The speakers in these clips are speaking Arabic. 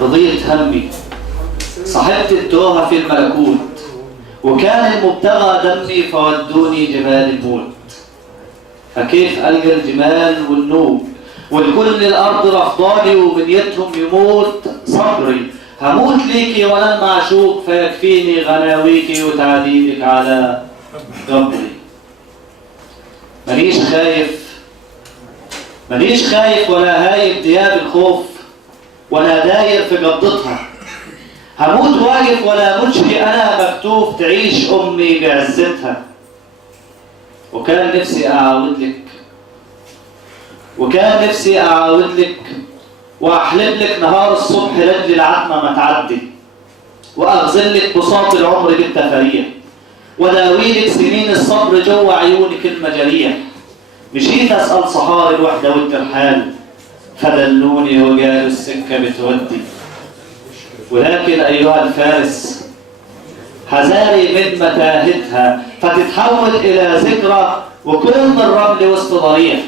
رضيت همي، صحبت التوهة في الملكوت، وكان المبتغى دمي فودوني جمال الموت. فكيف ألقى الجمال والنوب والكل الأرض رفضاني وبنيتهم يموت صبري؟ هموت ليكي وأنا المعشوق فيكفيني غناويكي وتعذيبك على قبري. مانيش خايف ولا هايب دياب الخوف ولا داير في قبضتها. هموت واقف ولا مشفي أنا مكتوف تعيش أمي بعزتها. وكان نفسي أعاود لك وأحلم لك نهار الصبح رجل العتمة ما تعدي، وأغزل لك بساط العمر بالتفاريح، وداوي لك سنين الصبر جوا عيونك المجاريح. مشيت أسأل صحاري الوحدة والترحال فدلوني وقالوا السكة بتودي. ولكن أيها الفارس حذاري من متاهتها فتتحول إلى ذكرى وكل الرمل وسط ضريح.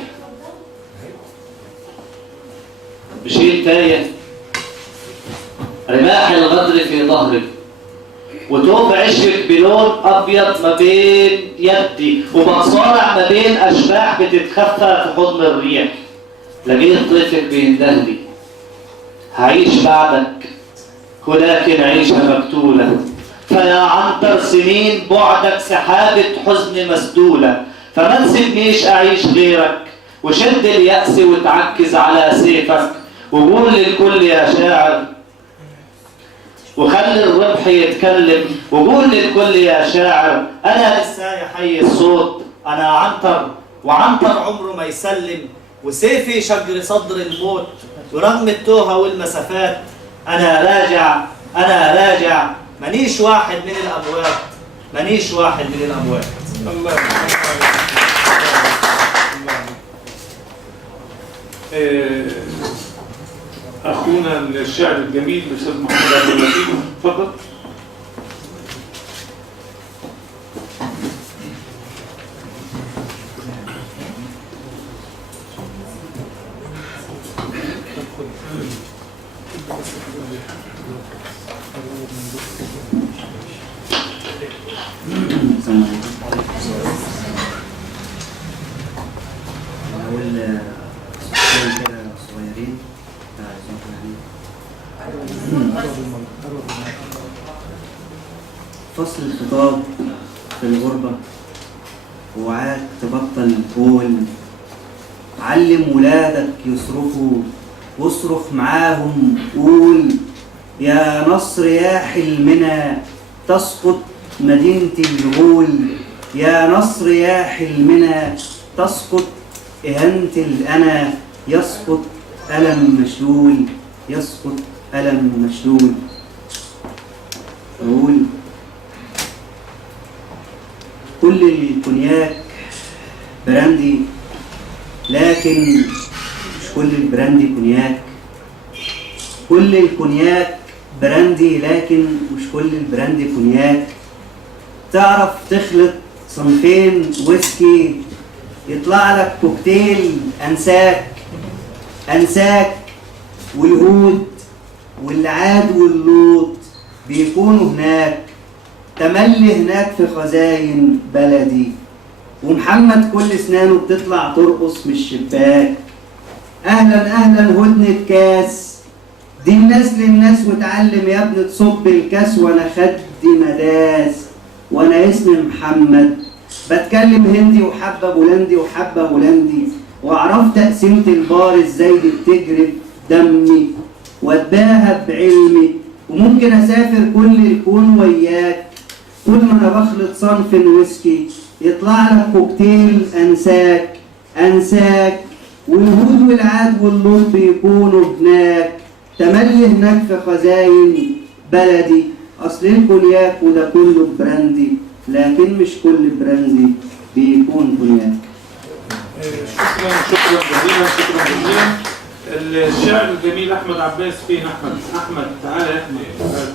مشيت تايه رماح الغدر في ظهرك وتوب عشقك بلون أبيض ما بين يدي، وبتصارع ما بين أشباح بتتخفى في حضن الريح. لقيت ضيفك بيندهلي هعيش بعدك ولكن عيشة مقتولة. فيا عنتر سنين بعدك سحابة حزن مسدولة، فما تسيبنيش أعيش غيرك وشد اليأس وتعكز على سيفك، وقول للكل يا شاعر وخلي الربح يتكلم، وقول للكل يا شاعر أنا لسه يحيي الصوت. أنا عنتر وعنتر عمره ما يسلم، وسيفي شجر صدر الموت، ورغم التوهة والمسافات أنا راجع مانيش واحد من الأموات. الله أخونا الشاعر الجميل الأستاذ محمد عبد اللطيف، اتفضل. فصل الخطاب في الغربة وعاك تبطل القول، علم ولادك يصرخوا واصرخ معاهم قول يا نصر يا حلمنا تسقط مدينة الغول، يا نصر يا حلمنا تسقط إهانة الأنا، يسقط ألم مشلول، يسقط ألم مشلول. أقول كل الكونياك براندي لكن مش كل البراندي كونياك، كل الكونياك براندي لكن مش كل البراندي كونياك. تعرف تخلط صنفين ويسكي يطلع لك كوكتيل أنساك والهود والعاد واللوط بيكونوا هناك، تملي هناك في خزاين بلدي، ومحمد كل اسنانه بتطلع ترقص من الشباك. اهلا هدنة كاس دي الناس للناس، وتعلم يا ابني تصب الكاس، وانا خدي مداس وانا اسمي محمد، بتكلم هندي وحبه بولندي وحبه هولندي، واعرف تقسيمة البار ازاي دي بتجري دمي، واتباهى بعلمي، وممكن اسافر كل الكون وياك. كل ما انا بخلط صنف ويسكي يطلع لك كوكتيل انساك، والهود والعاد واللوط بيكونوا هناك، تملي هناك في خزاين بلدي. اصل الكونياك وده كله براندي لكن مش كل براندي بيكون كونياك. شكرا جزيلا. الشاعر الجميل احمد عباس فين؟ احمد تعالى يا احمد.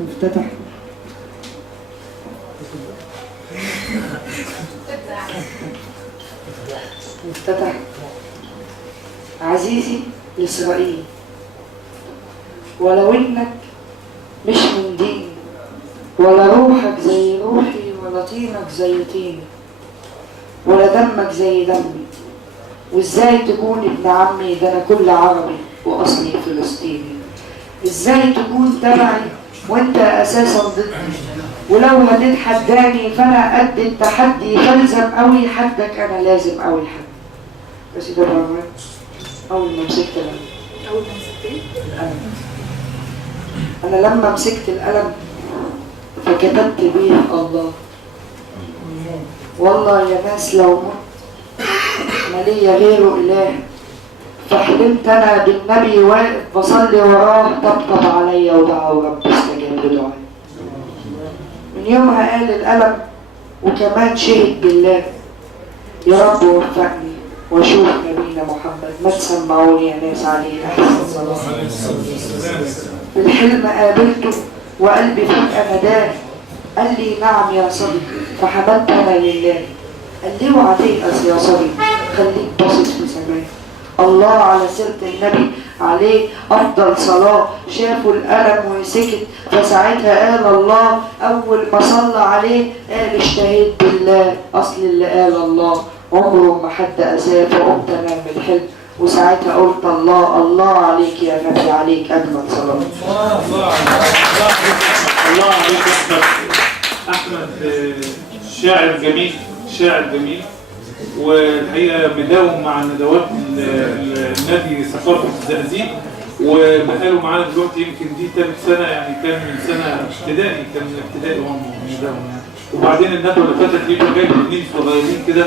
مفتتح. مفتتح. عزيزي الإسرائيلي، ولو إنك مش من ديني، ولا روحك زي روحي، ولا طينك زي طيني، ولا دمك زي دمي، وإزاي تكون ابن عمي؟ ده أنا كل عربي وأصلي فلسطيني. إزاي تكون تبعي وإنت أساسا ضدي؟ ولو هتتحداني فأنا قد التحدي، فالزم قوي حدك، أنا لازم قوي حد. بس ده بقى أول ما مسكت القلم. أول ما مسكت القلم. أنا لما مسكت القلم فكتبت بيه الله. والله يا ناس لو مت ما ليا غيره إله، فحلمت أنا بالنبي واقف بصلي وراه، طبطب عليا ودعا ورب استجاب لدعائي. من يومها قال القلم وكمان شهد بالله، يا رب وفقني واشوف نبينا محمد. ما تسمعوني يا ناس عليه احسن صلاه. في الحلم قابلته وقلبي فجأة نداه، قال لي نعم يا صبي، فحمدت انا لله. قال لي اوعى تيأس يا صبي، خليك باصص في سماه. الله على سيرة النبي عليه أفضل صلاة. شافوا الألم وسكت، فساعتها قال الله أول ما صلى عليه قال اشتهيت بالله. أصل اللي قال الله عمره ما حد أذاه، فقمت أنا من الحلم وساعتها قلت الله الله عليك يا نبي، عليك أجمل صلاة. الله عليك أحمد. شاعر جميل، شاعر جميل، والحقيقة مداوم مع ندوات النادي ثقافة الزقازيق، وبقاله معانا دلوقتي يمكن دي ثالث سنة، يعني كان من سنة ابتدائي، كان من ابتدائي وهو مداوم يعني. وبعدين الندوة اللي فاتت دي جايب اثنين صغيرين كده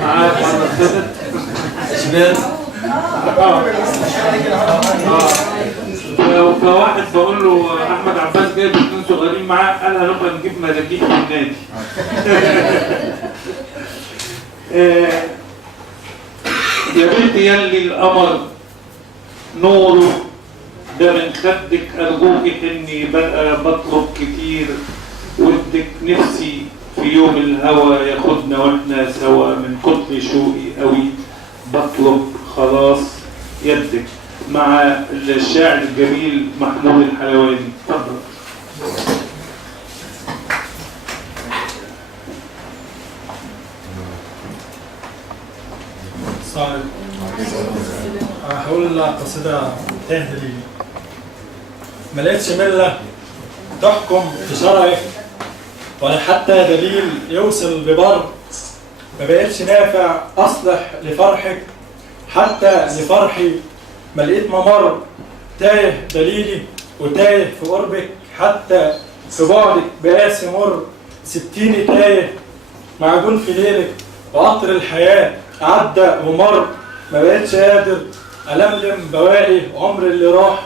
معاه مرة فاتت شباب. فواحد بقول له احمد عباس جايب اثنين صغيرين معاه، قال هنبقى نجيب مراجيح في النادي. يا بنتي يلي القمر نوره ده من خدك، ارجوك اني بقى بطلب كتير، ودك نفسي في يوم الهوى ياخدنا واحنا سوا، من كتر شوقي قوي بطلب خلاص يدك. مع الشاعر الجميل محمود الحلواني. اتفضل. صار هقول قصيدة تهدي. ما لقيتش ملة تحكم في شرعي، ولا حتى دليل يوصل ببر. ما بقتش نافع أصلح لفرحك، حتى لفرحي ما لقيت ممر. تايه دليلي وتايه في قربك، حتى في بعدك بقاسي مر. سبتيني تايه معجون في ليلك، وقطر الحياة عدى ومر. ما بقتش قادر ألملم بواقي عمر اللي راح،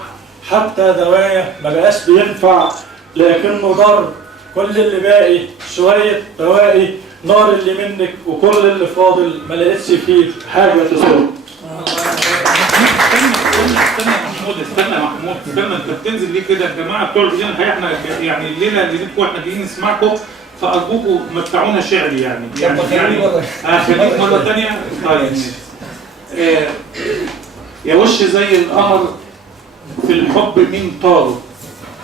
حتى دوايا ما بقاش بينفع لكنه ضر. كل اللي باقي شوية بواقي نار اللي منك، وكل اللي فاضل ما لقيتش فيه حاجة تصور. استنى يا محمود، انت بتنزل ليه كده؟ يا جماعه بتوع الفيديو الحقيقه احنا يعني الليله اللي ليكم واحنا جايين نسمعكم، فارجوكم متعونا شعر يعني خليك مره ثانيه. طيب يا وش زي القمر في الحب مين طاله،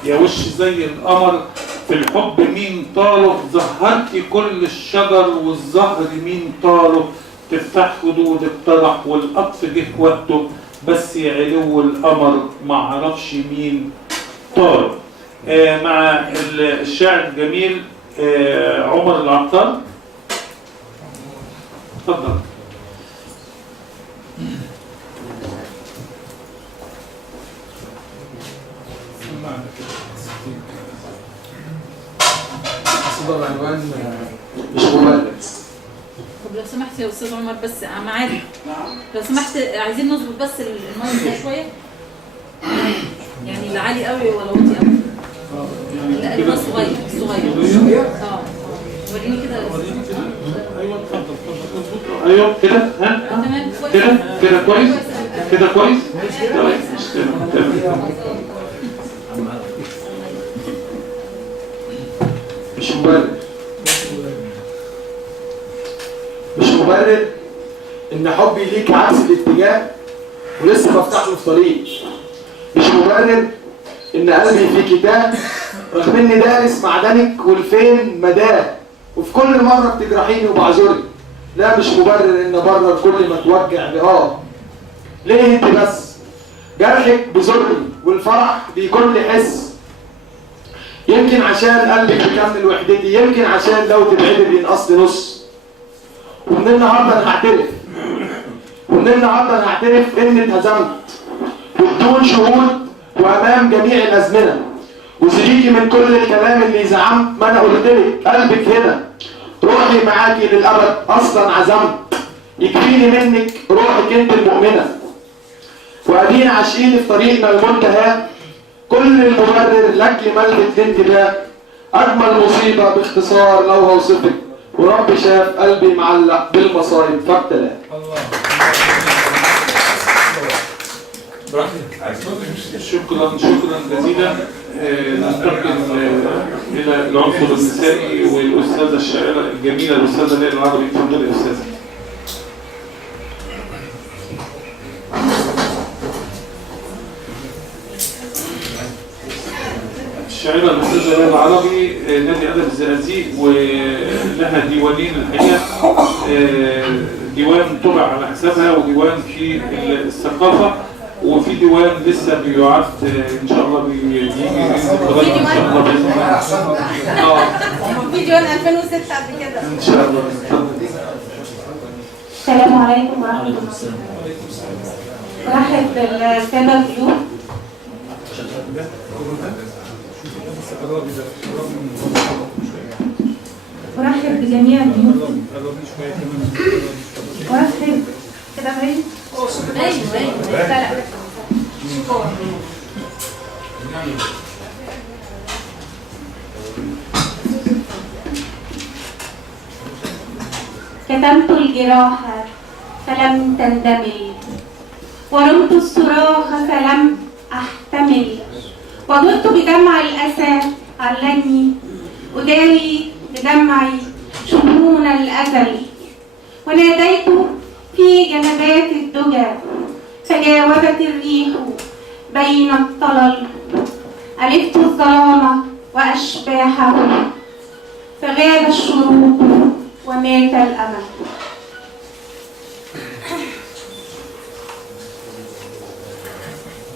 يا وش زي القمر في الحب مين طاله، زهرتي كل الشجر والزهر مين طاله، تفاح خدودك طرح والقطف جه وقته، بس يا علو القمر معرفش مين طاله. مع الشاعر الجميل عمر العطار. اتفضل. العنوان مش مبالغ. طب لو سمحت يا استاذ عمر بس معانا، لو سمحت عايزين نظبط بس المايك ده شويه، يعني لا عالي قوي ولا واطي قوي، لا اللي هو صغير صغير. وريني كده. ايوه اتفضل. ايوه كده. ها تمام كده كويس كده كويس. مبرر ان حبي ليك عكس الاتجاه ولسه بفتح له في طريق. مش مبرر ان قلبي في كتاب رغم اني دارس معدنك والفين مداه، وفي كل مره بتجرحيني وبعذرك. لا مش مبرر ان ابرر كل ما توجع ليه انت بس؟ جرحك بزرني والفرح بيكون لي حس. يمكن عشان قلبك بيكمل وحدتي، يمكن عشان لو تبعدي بينقص لي نص. ومن النهارده انا هعترف اني اتهزمت وبدون شهود وامام جميع الازمنه. وسيبيكي من كل الكلام اللي زعمت، ما انا قلت لك قلبك هنا، روحي معاكي للابد اصلا عزمت. يكفيني منك روحك انت المؤمنه، وادينا عاشقين في طريقنا المنتهى. كل المبرر لك ملفت الانتباه. اجمل مصيبه باختصار لو هوصفك، ورب شاف قلبي معلق بالمصايب فابتلاه. شكرا جزيلا. ننتقل الى العنصر النسائي والاستاذه الشاعره الجميله الاستاذه ليلى العربي. اتفضلي يا استاذه. الشاعره الاستاذه ليلى العربي نادي ادب الزقازيق، ولها ديوانين الحقيقه، ديوان طبع على حسابها وديوان في الثقافه، وفي ديوان لسه بيعد ان شاء الله بيجي قريب ان شاء الله باذن الله. في ديوان 2006 قبل كده ان شاء الله. السلام عليكم ورحمه الله. برحب بالساده الضيوف. برحب بجميع الضيوف. برحب كده باين؟ كتمت الجراح فلم تندمل، ورمت الصراخ فلم أحتمل، وضرت بدمع الأسى علني أداوي بدمعي شمون الأزل، وناديت في جنبات الدجى فجاوبت الريح بين الطلل، ألفت الظلام وأشباحه فغاب الشروق ومات الأمل.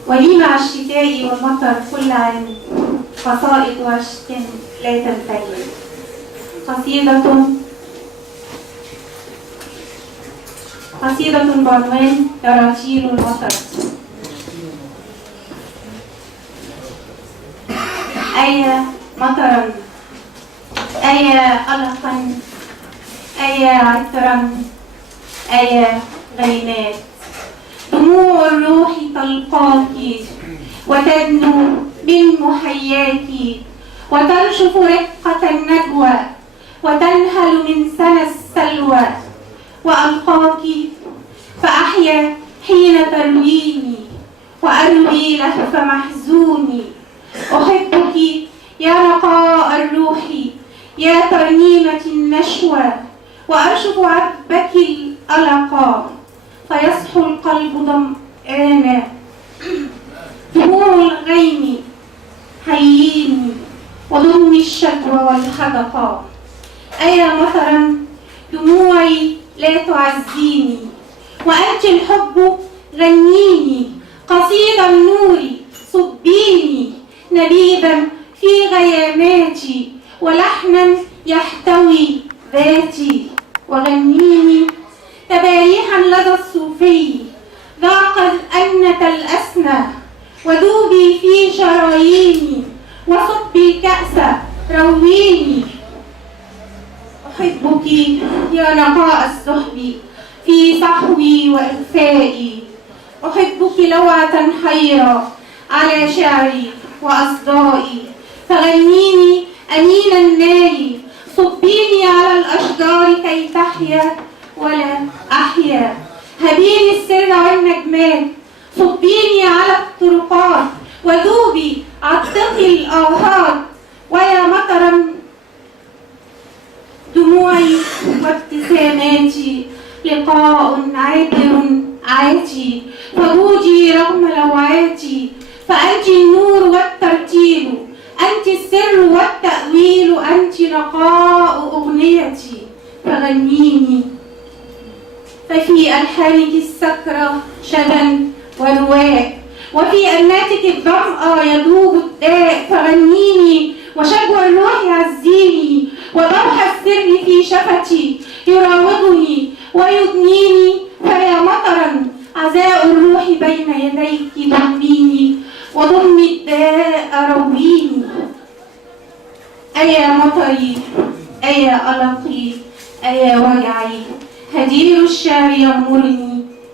ولي مع الشتاء والمطر كل عام قصائد وعشق لا تنتهي. قصيدة بعنوان تراتيل المطر. أيا مطرا، أيا قلقا، أيا عطرا، أيا غيمات، دموع الروح تلقاك وتدنو من محياك، وترشف رقة النجوى وتنهل من سنى السلوى، وألقاك فأحيا حين ترويني وأروي لهف محزوني. أحبك يا نقاء الروح يا ترنيمة النشوى، وأرشف عذبك الألقى فيصحو القلب ظمآنا. دموع الغيم حييني وضم الشكوى والحدقى. أيا مطرا دموعي لا تعزيني، وأنت الحب غنيني، قصيد النور صبيني، نبيذا في غياماتي ولحنا يحتوي ذاتي، وغنيني تباريحا لدى الصوفي ذاق الأنة الأسنى، وذوبي في شراييني وصبي الكأس رويني. أحبك يا نقاء السحب في صحوي وإخفائي، أحبك لوعة حيرة على شعري وأصدائي، فغنيني أنين النار، صبيني على الأشجار كي تحيا ولا أحيا، هبيني السر والنجمات، صبيني على الطرقات، وذوبي عطقي الآهات، ويا مطرا دموعي وابتساماتي لقاء عابر عاتي فجودي رغم لوعاتي، فأنت النور والترتيل، أنت السر والتأويل، أنت نقاء أغنيتي فغنيني. ففي ألحانك السكرة شذا ورواء، وفي أناتك الظمأ يذوب الداء فغنيني. وشجوى الروح يعزيني، وضوح السر في شفتي يراوضني ويدنيني. فيا مطرا عزاء الروح بين يديك ضميني، وضم الداء رويني. أيا مطري أيا ألقي أيا وجعي، هدير الشعر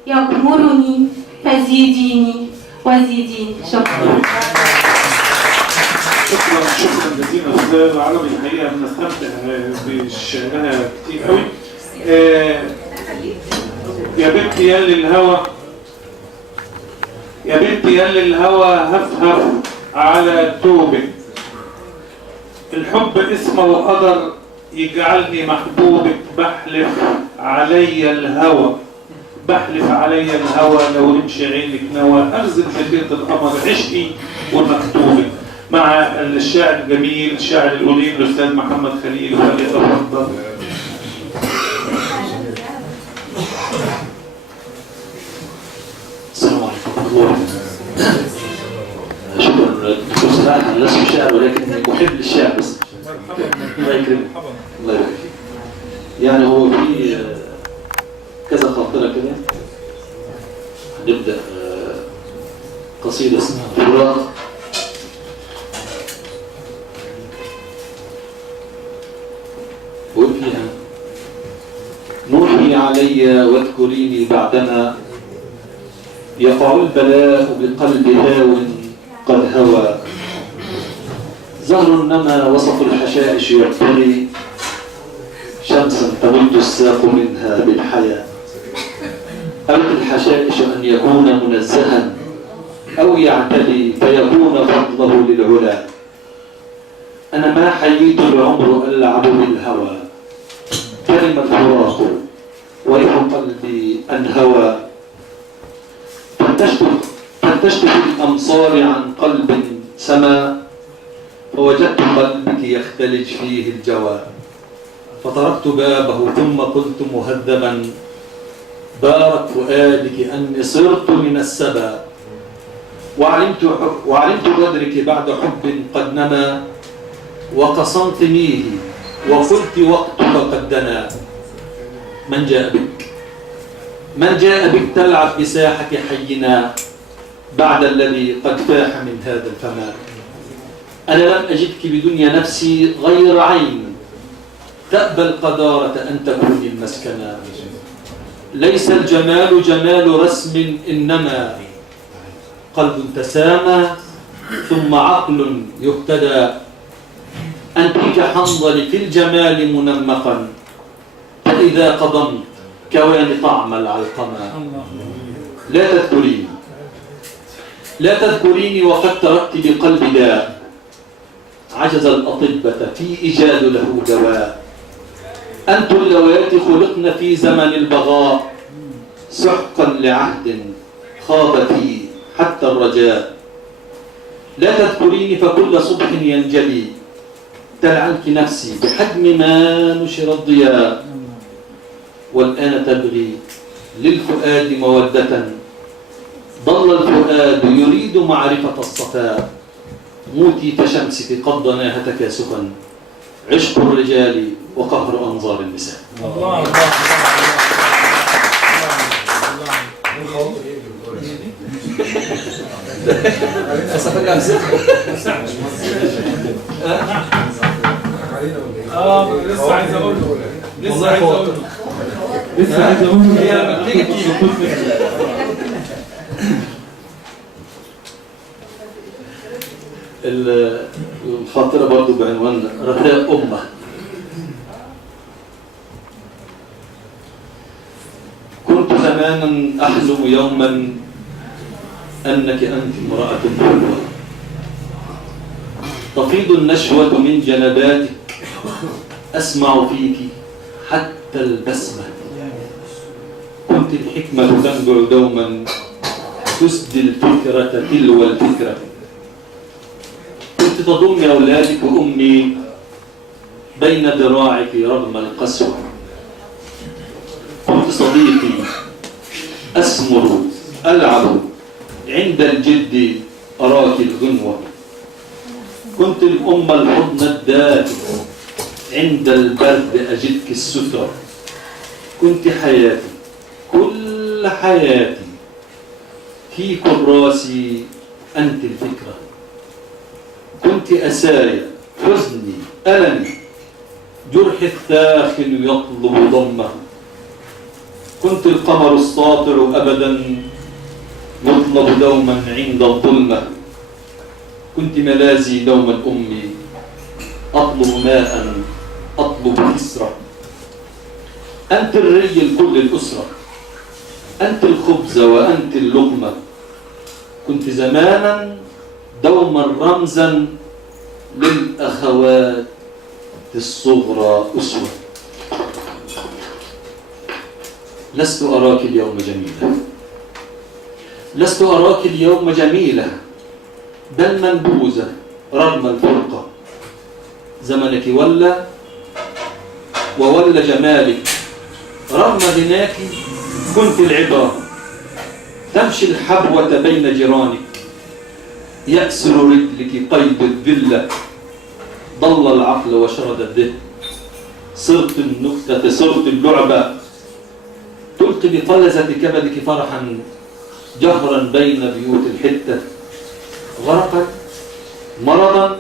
يغمرني فزيديني وزيديني. شكرا. شكرا جزيلا استاذ عربي، الحقيقه بنستمتع بشعرها كتير قوي. يا بنتي يا للهوى، يا بنتي يا للهوى هفهف على توبك، الحب اسمه وقدر يجعلني محبوبك، بحلف علي الهوى، بحلف علي الهوى لو رمش عينك نوى، أغزل جديد القمر عشقي ومكتوبك. مع الشاعر الجميل الشاعر الأولين الأستاذ محمد خليل، فليتفضل. السلام عليكم ورحمة الله وبركاته. شكرا دكتور صلاح، أنا لست شاعر ولكن محب للشعر بس. الله يكرمك. الله يبارك فيك. يعني هو في كذا خاطرة كده. نبدأ قصيدة اسمها فراق. وفيها نوحي علي واذكريني بعدما يقع البلاء بقلب هاو قد هوى، زهر نما وسط الحشائش يعتري، شمسا تمد الساق منها بالحياة. أرد الحشائش أن يكون منزها أو يعتلي فيكون فضله للعلا. أنا ما حييت العمر ألعب بالهوى، كلم الفراق وريح قلبي أنهوى. فتشت في الأمصار عن قلب سما، فوجدت قلبك يختلج فيه الجوى. فطرقت بابه ثم قلت مهذبا، بارك فؤادك أني صرت من السبا. وعلمت قدرك بعد حب قد نما، وقصمتنيه وقلت وقتك قد دنا. من جاء بك؟ من جاء بك تلعب بساحة حينا بعد الذي قد فاح من هذا الفماء؟ أنا لم أجدك بدنيا نفسي غير عين تأبى القدارة أن تكون المسكنا. ليس الجمال جمال رسم، إنما قلب تسامى ثم عقل يهتدى. أنت كحنظل في الجمال منمقا، فإذا قضمت كوان طعم العلقمة. لا تذكريني وقد تركت بقلب داء، عجز الأطبة في إيجاد له دواء. أنتم اللواتي خلقن في زمن البغاء، سحقا لعهد خاب فيه حتى الرجاء. لا تذكريني فكل صبح ينجلي، تلعنك نفسي بحجم ما نشر الضياء. والآن تبغي للفؤاد مودة، ضل الفؤاد يريد معرفة الصفاء. موتي كشمسك قد ضناها تكاسفا، عشق الرجال وقهر أنظار النساء. الله الله لسه عايز اقول الخاطرة برضو بعنوان رثاء أمة. كنت زمانا أحلم يوما أنك أنت امرأة حلوة، تفيض النشوة من جنباتك، أسمع فيك حتى البسمة. كنت الحكمة تنبع دوما تسدي الفكرة تلو الفكرة. كنت تضم أولادك أمي بين ذراعك رغم القسوة. كنت صديقي أسمر ألعب عند الجد أراك الغنوة. كنت الأم الحضن الدافئ عند البرد أجدك السترة. كنت حياتي كل حياتي في كراسي أنت الفكرة. كنت أسايا حزني ألمي جرح الثاخن يطلب ضمه. كنت القمر الساطع أبدا مطلب دوما عند الظلمة. كنت ملاذي دوما أمي أطلب ماء أطلب كسرة. أنت الري لكل الأسرة. أنت الخبز وأنت اللقمة. كنت زمانا دوما رمزا للأخوات الصغرى أسوة. لست أراك اليوم جميلة. لست أراك اليوم جميلة بل منبوذة رغم الفرقة. زمنك وولى جمالك. رغم غناك كنت العبرة تمشي الحبوة بين جيرانك. يأسر رجلك قيد الذلة ضل العقل وشرد الذهن. صرت النكتة صرت اللعبة تلقي بفلذة كبدك فرحا جهرا بين بيوت الحتة. غرقا مرضا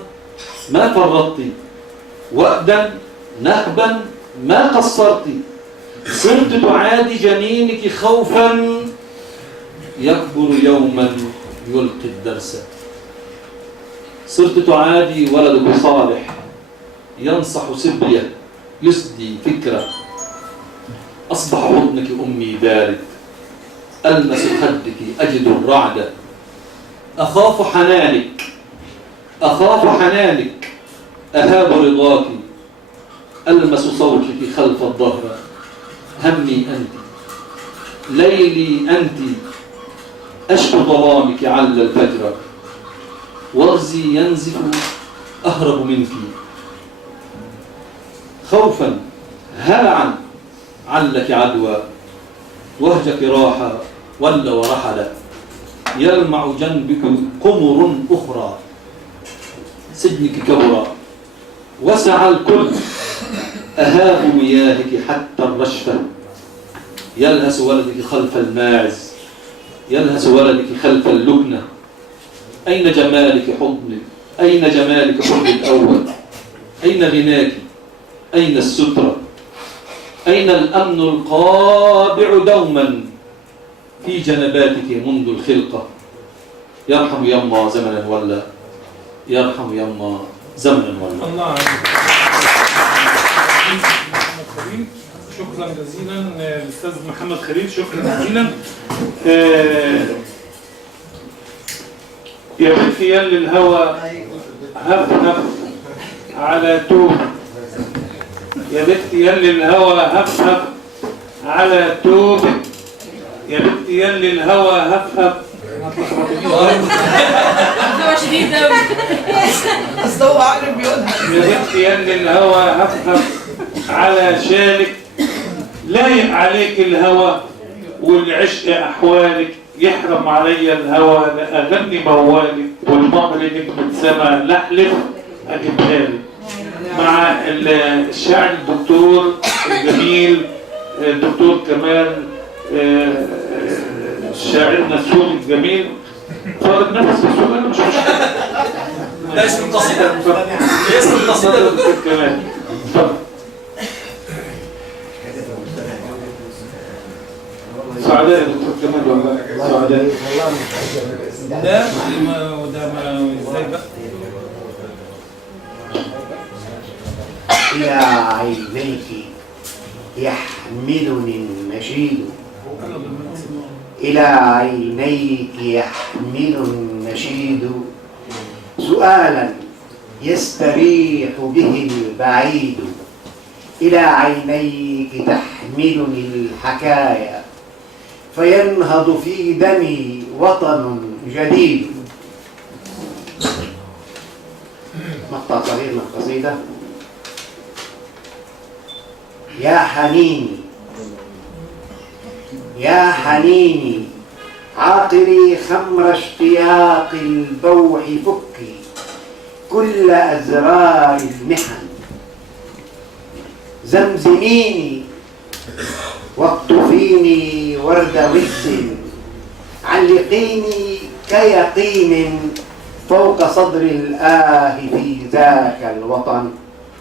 ما فرطت وأدا نهبا ما قصرت. صرت تعادي جنينك خوفا يكبر يوما يلقي الدرس. صرت تعادي ولدك صالح ينصح سبية يسدي فكرة. أصبح حضنك أمي بارد ألمس خدك أجد الرعد. أخاف حنانك أهاب رضاك ألمس صوتك خلف الظهر. همي أنت ليلي أنت أشكو ظلامك عل الفجر. وغزي ينزف أهرب منك خوفا هلعا علك عدوى. وهجك راح ولى ورحل يلمع جنبك قمر أخرى. سجنك كبرى وسع الكل أهاب مياهك حتى الرشفة. يلهس ولدك خلف الماعز يلهس ولدك خلف اللبنة. أين جمالك حضنك أين جمالك حضن الأول. أين غناك أين السترة. أين الأمن القابع دوما في جنباتك منذ الخلقة. يرحم يما زمنا ولا يرحم يما زمنا ولا. الله عليك. محمد خليل شكرا جزيلا. الأستاذ محمد خليل شكرا جزيلا. يا بنتي يلي الهوى هفهف على توب. يا بنتي يلي الهوى هفهف على توب. يا بنتي يلي الهوى هفهف. هو شديد قوي. اصل هو عقرب بيقولها. يا بنتي يلي الهوى هفهف على شالك. لايق عليك الهوى والعشق أحوالك. يحرم علي الهوى لأغني موالك. والمهر نجمة سما لحلف أجيبها لك. مع الشاعر الدكتور الجميل الدكتور كمال شاعرنا السوري الجميل. فرد نفس السؤال مش مشكلة. ده اسم القصيدة. اسم القصيدة دكتور كمال. سعداء دكتور كمال والله سعداء. ده ما ازاي بقى. إلى عينيك يحملني النشيد. إلى عينيك يحمل النشيد سؤالا يستريح به البعيد. إلى عينيك تحملني الحكايا فينهض في دمي وطن جديد. مقطع صغير من القصيدة. يا حنيني يا حنيني عاقري خمر اشتياق البوح، فكي كل أزرار المحن، زمزميني واقطفيني ورد ود، علقيني كيقين فوق صدر الآه في ذاك الوطن.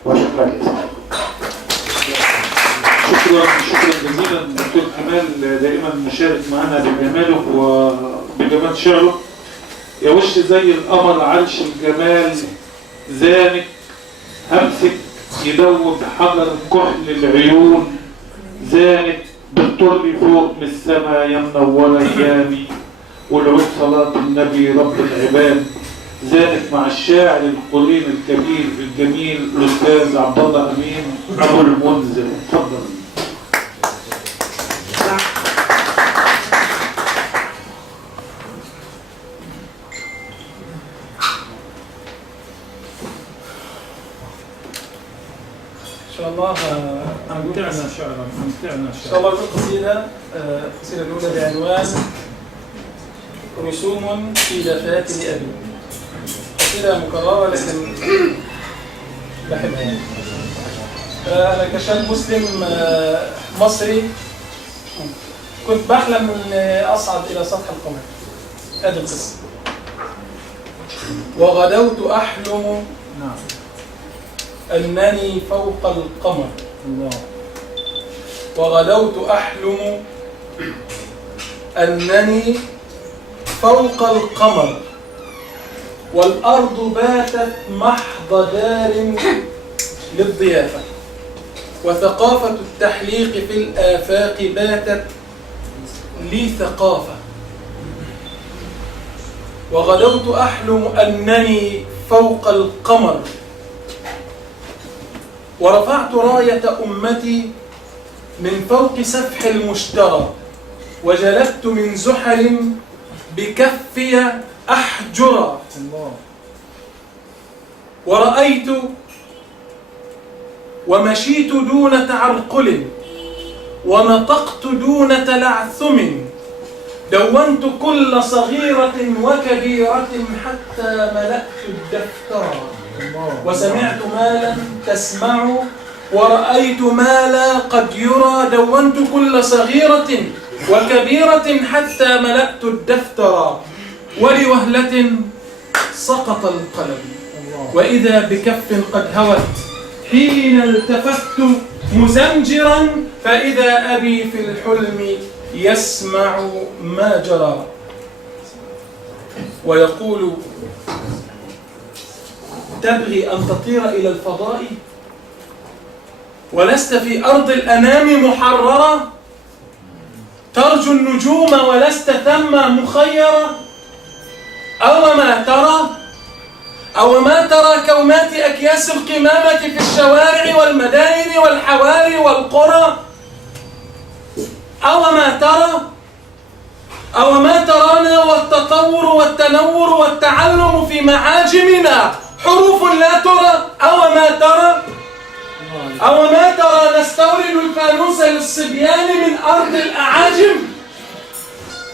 وشكرا لإسماعيل. شكرا جزيلا دكتور كمال، دائما مشارك معنا بجماله وبجمال شعره. يا وش زي القمر عرش الجمال زانك، همسك يدوب حجر كحل العيون، زانك بالطر فوق من السما يا منورة ايامي، والعود صلاة النبي رب العباد، زانك مع الشاعر القرين الكبير الجميل الاستاذ عبد الله امين ابو المنذر. اتفضل. إن شاء الله أمتعنا شعرا. إن شاء الله القصيدة الأولى بعنوان رسوم في دفاتر أبي. قصيدة مكررة لكن بحبها يعني. أنا كشاب مسلم مصري كنت بحلم أن أصعد إلى سطح القمر. هذه القصة. وغدوت أحلم أنني فوق القمر. الله. وغدوت أحلم أنني فوق القمر، والأرض باتت محض دار للضيافة، وثقافة التحليق في الآفاق باتت لي ثقافة. وغدوت أحلم أنني فوق القمر، ورفعت راية أمتي من فوق سفح المشترى، وجلدت من زحل بكفي أحجرا. ورأيت ومشيت دون تعرقل، ونطقت دون تلعثم، دونت كل صغيرة وكبيرة حتى ملأت الدفتر، وسمعت ما لم تسمع، ورأيت ما لا قد يرى، دونت كل صغيرة وكبيرة حتى ملأت الدفتر، ولوهلة سقط القلم، وإذا بكف قد هوت، حين التفت مزمجرا، فإذا أبي في الحلم يسمع ما جرى، ويقول: تبغي أن تطير إلى الفضاء ولست في أرض الأنام محررة، ترجو النجوم ولست ثم مخيرة، أو ما ترى كومات أكياس القمامة في الشوارع والمدائن والحواري والقرى، أو ما ترانا والتطور والتنور والتعلم في معاجمنا حروف لا ترى، أو ما ترى نستورد الفانوس للصبيان من أرض الأعاجم،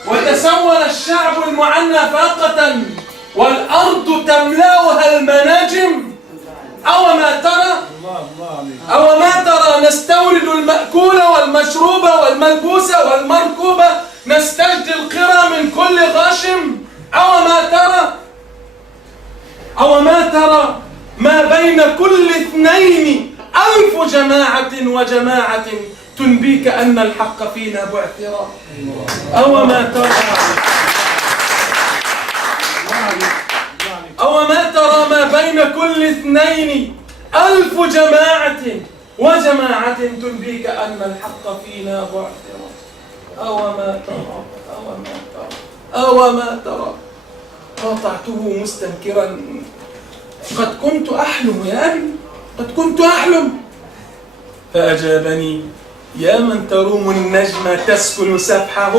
وتسول الشعب المعنى فاقة والأرض تملأها المناجم، أو ما ترى نستورد المأكول والمشروب والملبوس والمركوب، نستجدي القرى من كل غاشم، أو ما ترى ما بين كل اثنين 1000 جماعة وجماعة تنبيك أن الحق فينا بعثرا، أو ما ترى ما بين كل اثنين 1000 جماعة وجماعة تنبيك أن الحق فينا بعثرا، أو ما ترى قاطعته مستنكرا: قد كنت أحلم يا أبي، قد كنت أحلم. فأجابني: يا من تروم النجم تسكن سفحه،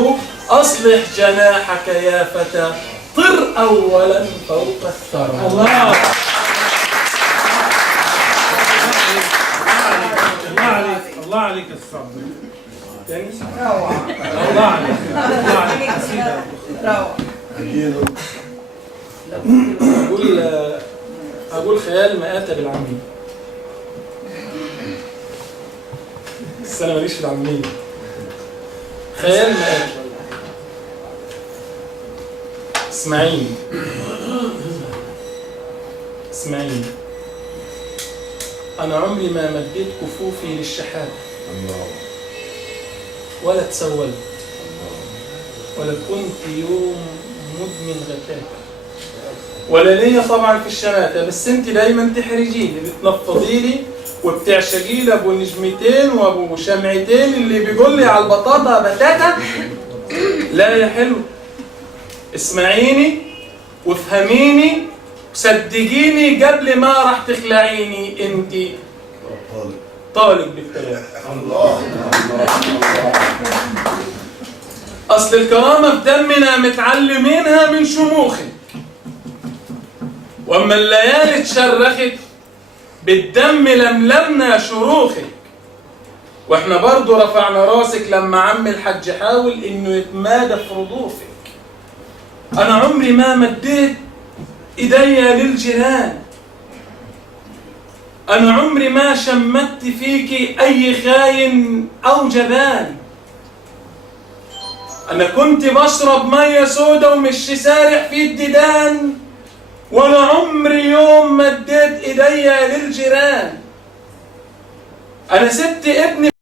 أصلح جناحك يا فتى، طر أولا فوق الثرى. الله الله عليك الصبر. تاني؟ روعة. الله عليك الله عليك. روعة. أقول خيال ما أتى بالعامية. بس أنا ماليش في العامية. خيال ما أتى. اسمعيني اسمعيني، أنا عمري ما مديت كفوفي للشحاتة ولا تسولت ولا كنت يوم مدمن غتاتة ولا ليا طبعا في الشماتة، بس انت دايما تحرجيني، بتنفضيلي وبتعشقيلي ابو نجمتين وابو شمعتين اللي بيقول لي على البطاطا بتاتا. لا يا حلو، اسمعيني وافهميني وصدقيني قبل ما راح تخلعيني، انت طالق بالكلام. اصل الكرامة في دمنا متعلمينها من شموخك، واما الليالي اتشرخت بالدم لملمنا شروخك، واحنا برضو رفعنا راسك لما عم الحج حاول انه يتمادى في رضوفك. انا عمري ما مديت ايديا للجيران، انا عمري ما شمت فيكي اي خاين او جبان، انا كنت بشرب ميه سودا ومشي سارح في الديدان، ولا عمري يوم مديت ايديا للجيران. انا سبت ابني